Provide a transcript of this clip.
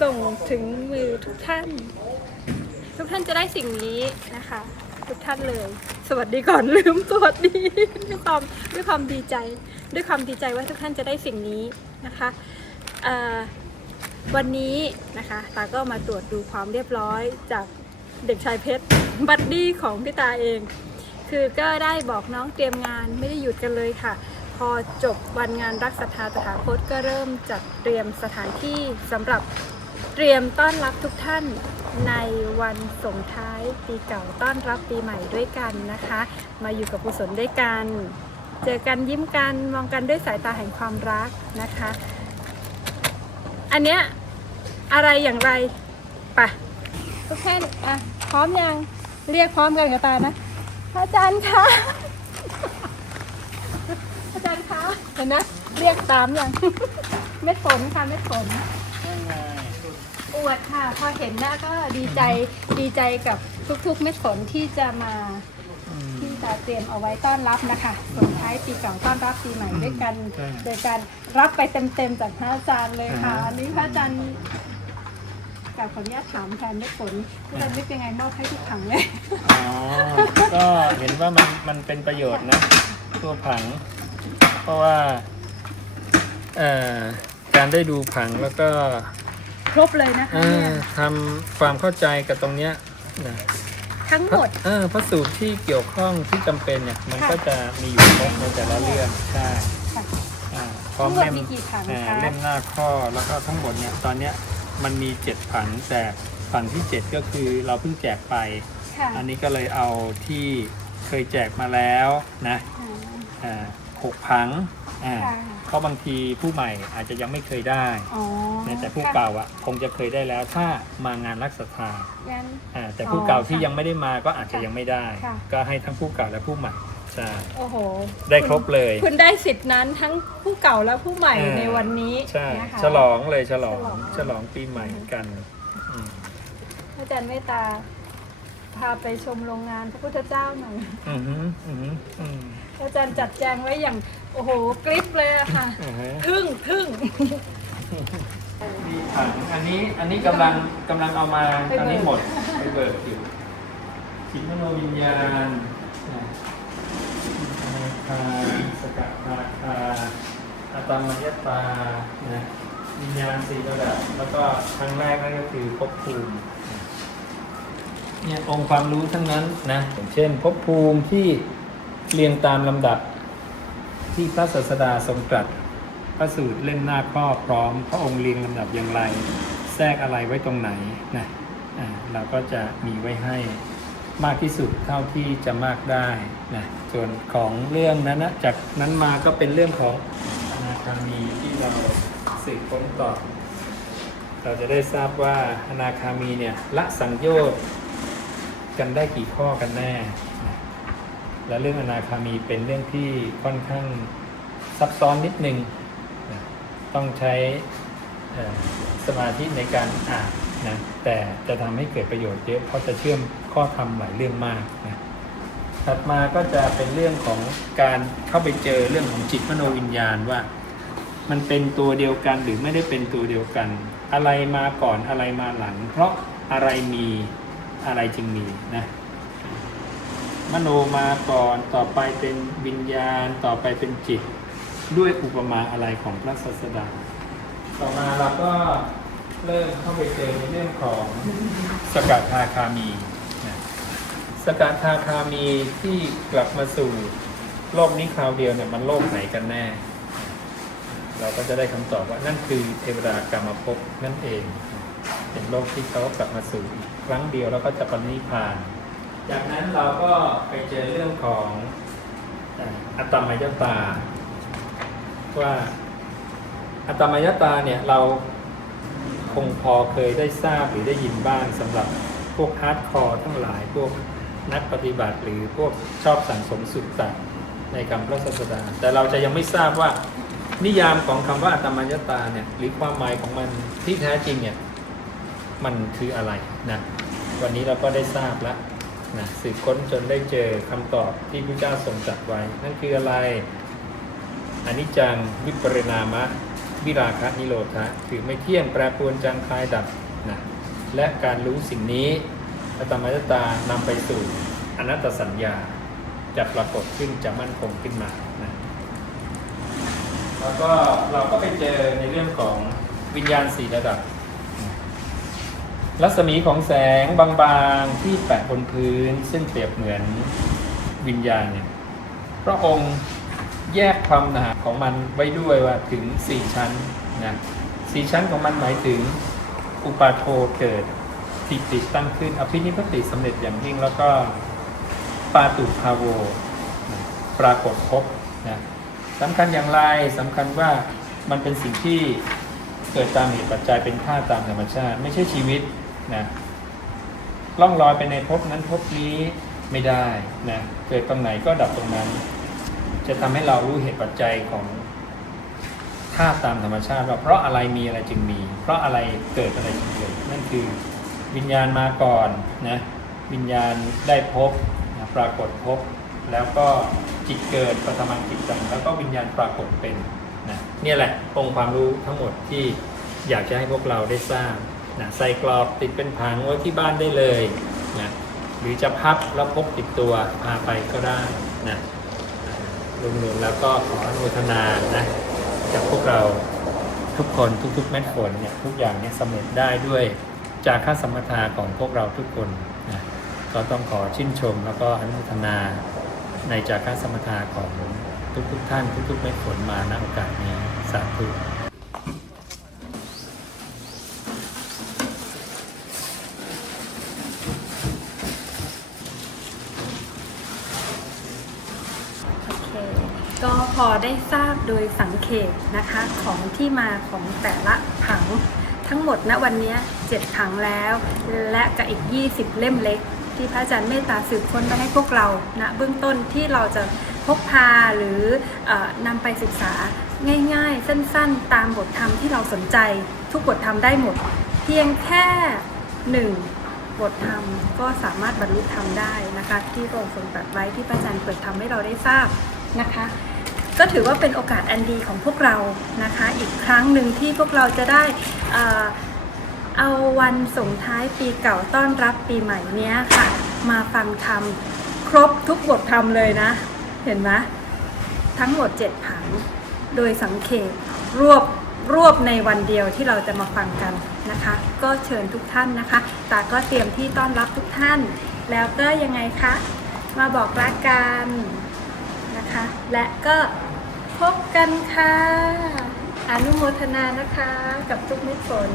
ส่งถึงมือทุกท่าน ทุกท่านจะได้สิ่งนี้นะคะ ทุกท่านเลย สวัสดีก่อนลืมสวัสดีด้วยความด้วยความดีใจ ด้วยความดีใจว่าทุกท่านจะได้สิ่งนี้นะคะวันนี้นะคะตาก็มาตรวจดูความเรียบร้อยจากเด็กชายเพชรบัดดี้ของพี่ตาเอง คือก็ได้บอกน้องเตรียมงานไม่ได้หยุดกันเลยค่ะ พอจบวันงานรักศรัทธาตถาคตก็เริ่มจัดเตรียมสถานที่สำหรับ เตรียมต้อนรับทุกท่านในวันส่งท้ายปีเก่าต้อนรับปีใหม่ด้วยกันนะคะ มาอยู่กับกุศลด้วยกัน เจอกันยิ้มกันมองกันด้วยสายตาแห่งความรักนะคะ อันเนี้ยอะไรอย่างไรปะทุกท่านอะพร้อมยังเรียกพร้อมกันกับตานะอาจารย์คะอาจารย์คะเห็นนะเรียกตามอย่างเม็ดฝนค่ะเม็ดฝน อวดค่ะ พอเห็นหน้าก็ดีใจดีใจกับทุกๆเม็ดฝนที่จะมาที่จะเตรียมเอาไว้ต้อนรับนะคะส่งท้ายปีเก่าต้อนรับปีใหม่ด้วยกันใช่โดยการรับไปเต็มๆจากพระอาจารย์เลยค่ะอ่าฮะอันนี้พระอาจารย์กับขออนุญาตถามแทนเม็ดฝนพระอาจารย์นึกยังไงมอบให้ทุกถังเลยอ๋อก็เห็นว่ามันมันเป็นประโยชน์นะตัวผัง เพราะว่าเอ่อการได้ดูผังแล้วก็ ครบเลยนะคะเอ่เนี่อยทำความเข้าใจกับตรงเนี้ยนะทั้งหมด เออพระสูตรที่เกี่ยวข้องที่จำเป็นเนี่ยมันค่ะก็จะมีอยู่ครบในแต่ละเรื่องใช่ค่ะอ่าพร้อทั้มงหมดเล่มมีกี่ถังอ่าคะเล่มหน้าข้อแล้วก็ทั้งหมดเนี่ยตอนเนี้ยมันมีเจ็ดผังแต่ผังที่เจ็ดก็คือเราเพิ่งแจกไป ค่ะอันนี้ก็เลยเอาที่เคยแจกมาแล้วนะอ่าอ่าหกผังอ่า ค่ะ เพราะบางทีผู้ใหม่อาจจะยังไม่เคยได้อ๋อนะแต่ผู้เก่าอะคงจะเคยได้แล้วถ้ามางานรักษาทางั้น อ่าแต่ผู้เก่าที่ค่ะยังไม่ได้มาก็อาจจะยังไม่ได้ ค่ะ ก็ให้ทั้งผู้เก่าและผู้ใหม่ใช่โอ้โหได้ครบเลย คุณได้สิทธินั้นทั้งผู้เก่าและผู้ใหม่อ่าในวันนี้ใช่นะคะ ฉลองเลยฉลองฉลอง ฉลองปีใหม่กันอืมอาจารย์เมตตา พาไปชมโรงงานพระพุทธเจ้าหน่อย อือหืออือหืออืมอาจารย์จัดแจงไว้อย่าง โอ้โหกริปเลยอะค่ะ อือหือทึ่งทึ่ง มีถังอันนี้อันนี้กำลังกำลังเอามาไปตอนนี้เบิกหมดไปเบิกอยู่ชินมโนวิญญาณนะนาคาสกัดนาคาอาตามยตานะวิญญาณสี่ระดับแล้วก็ครั้งแรกนั่นก็คือภพภูมิเนี่ยองค์ความรู้ทั้งนั้นนะอย่างเช่นภพภูมิที่เรียงตามลำดับ ที่พระศาสดาทรงตรัสพระสูตรเล่มหน้าครอพร้อม พระองค์เรียงลำดับอย่างไร แทรกอะไรไว้ตรงไหนนะเราก็จะมีไว้ให้มากที่สุดเท่าที่จะมากได้นะส่วนของเรื่องนั้นนะจากนั้นมาก็เป็นเรื่องของอนาคามีที่เราสืบค้นต่อ เราจะได้ทราบว่าอนาคามีเนี่ยละสังโยชน์กันได้กี่ข้อกันแน่นะ และเรื่องอนาคามีเป็นเรื่องที่ค่อนข้างซับซ้อนนิดนึงนะต้องใช้สมาธิในการอ่านนะแต่จะทำให้เกิดประโยชน์เยอะเพราะจะเชื่อมข้อธรรมหลายเรื่องมากนะถัดมาก็จะเป็นเรื่องของการเข้าไปเจอเรื่องของจิตมโนวิญญาณว่า มันเป็นตัวเดียวกันหรือไม่ได้เป็นตัวเดียวกัน อะไรมาก่อนอะไรมาหลัง เพราะอะไรมีอะไรจึงมีนะ มโนมาก่อนต่อไปเป็นวิญญาณ ต่อไปเป็นจิต ด้วยอุปมาอะไรของพระศาสดา ต่อมาเราก็เริ่มเข้าไปเจอในเรื่องของสกัดทาคามีนะสกัดทาคามีที่กลับมาสู่โลกนี้คราวเดียวเนี่ยมันโลกไหนกันแน่ เราก็จะได้คำตอบว่านั่นคือเทวดากรรมภพนั่นเอง เป็นโลกที่เขากลับมาสู่อีกครั้งเดียวแล้วก็จะปรินิพพาน จากนั้นเราก็ไปเจอเรื่องของอัตมยตา ว่าอัตมยตาเนี่ยเราคงพอเคยได้ทราบหรือได้ยินบ้างสำหรับพวกฮาร์ดคอร์ทั้งหลายพวกนักปฏิบัติหรือพวกชอบสังสมสุตตะในคำพระศาสดา แต่เราจะยังไม่ทราบว่านิยามของคำว่าอัตมยตาเนี่ยหรือความหมายของมันที่แท้จริงเนี่ยมันคืออะไรนะวันนี้เราก็ได้ทราบแล้ว นะสืบค้นจนได้เจอคำตอบที่พระเจ้าทรงตรัสไว้ นั่นคืออะไรอนิจจังวิปริณามะ วิราคะนิโรธะคือไม่เที่ยงแปรปรวนจังคลายดับนะและการรู้สิ่งนี้อัตตมัตตานำไปสู่อนัตตสัญญาจะปรากฏขึ้นจะมั่นคงขึ้นมานะแล้วก็เราก็ไปเจอในเรื่องของวิญญาณสี่ระดับ รัศมีของแสงบางๆที่แปะบนพื้น ซึ่งเปรียบเหมือนวิญญาณเนี่ยพระองค์แยกความหนาของมันไว้ด้วยว่าถึงสี่ชั้นนะสี่ชั้นของมันหมายถึงอุปาโทเกิดทิฏฐิตั้งขึ้น อภินิพติสำเร็จอย่างยิ่งแล้วก็ปาตุภาโว ปรากฏพบนะสำคัญอย่างไรสำคัญว่ามันเป็นสิ่งที่เกิดตามเหตุปัจจัยเป็นค่าตามธรรมชาติ ไม่ใช่ชีวิต นะล่องลอยไปในภพนั้นภพนี้ไม่ได้นะเกิดตรงไหนก็ดับตรงนั้น จะทำให้เรารู้เหตุปัจจัยของธาตุตามธรรมชาติว่าเพราะอะไรมีอะไรจึงมี เพราะอะไรเกิดอะไรจึงเกิดนั่นคือวิญญาณมาก่อนนะวิญญาณได้พบนะปรากฏพบ แล้วก็จิตเกิดปฐมังจิตตังแล้วก็วิญญาณปรากฏเป็นนะนี่แหละองค์ความรู้ทั้งหมดที่อยากจะให้พวกเราได้ทราบ นะใส่กรอบติดเป็นผังไว้ที่บ้านได้เลยนะหรือจะพับแล้วพกติดตัวพาไปก็ได้นะรวมๆแล้วก็ขออนุทนานะจากพวกเราทุกคนทุกๆเม็ดฝนเนี่ยทุกอย่างเนี่ยสำเร็จได้ด้วยจากค่าสมถาของพวกเราทุกคนนะก็ต้องขอชื่นชมแล้วก็อนุทนาในจากค่าสมถาของทุกๆท่านทุกๆเม็ดฝนมาณโอกาสนี้สาธุ โอเค ก็พ อได้ทราบโดยสังเขปนะคะของที่มาของแต่ละผังทั้งหมดณวันนี้7ผังแล้ว และกับอีก 20 เล่มเล็ก ที่พระอาจารย์เมตตาสืบค้นไปให้พวกเราณเบื้องต้นที่เราจะพกพาหรือออนำไปศึกษาง่ายๆ สั้นๆ ตามบทธรรมที่เราสนใจ ทุกบทธรรมได้หมด เพียงแค่หนึ่งบทธรรมก็สามารถบรรลุธรรมได้นะคะ ที่พระองค์ทรงตรัสไว้ที่พระอาจารย์เปิดธรรมให้เราได้ทราบนะคะ ก็ถือว่าเป็นโอกาสอันดีของพวกเรานะคะ อีกครั้งหนึ่งที่พวกเราจะได้เอาวันส่งท้ายปีเก่าต้อนรับปีใหม่เนี้ยค่ะ มาฟังธรรมครบทุกบทธรรมเลยนะ เห็นไหมทั้งหมด 7 ผัง โดยสังเขปรวบรวบในวันเดียวที่เราจะมาฟังกันนะคะ ก็เชิญทุกท่านนะคะตาก็เตรียมที่ต้อนรับทุกท่าน แล้วก็ยังไงคะ มาบอกรักกันนะคะ และก็ พบกันค่ะ อนุโมทนานะคะกับทุกมิตรฝน